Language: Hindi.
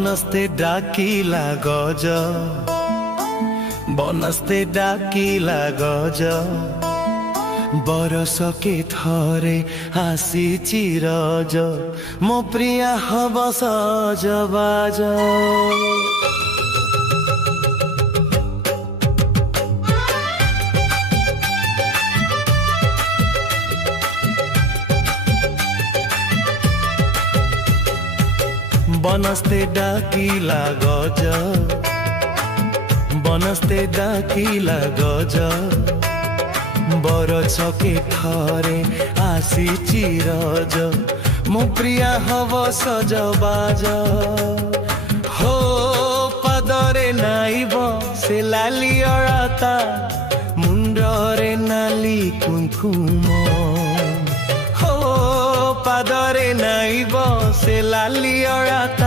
बनस्ते डाकिला गज बनस्ते डाकिला गज बरसके थरे आसीची रज मो प्रिया हब सजबाज। बनस्ते डाकिला गज बनस्ते डाकिला गज बरसके थरे आसीची रज मो प्रिया हब सजबाज। हो पादरे नाइब से लाली अड़ाता मुंडरे नाली कुंकुम पादरे नाइब से लाली अड़ाता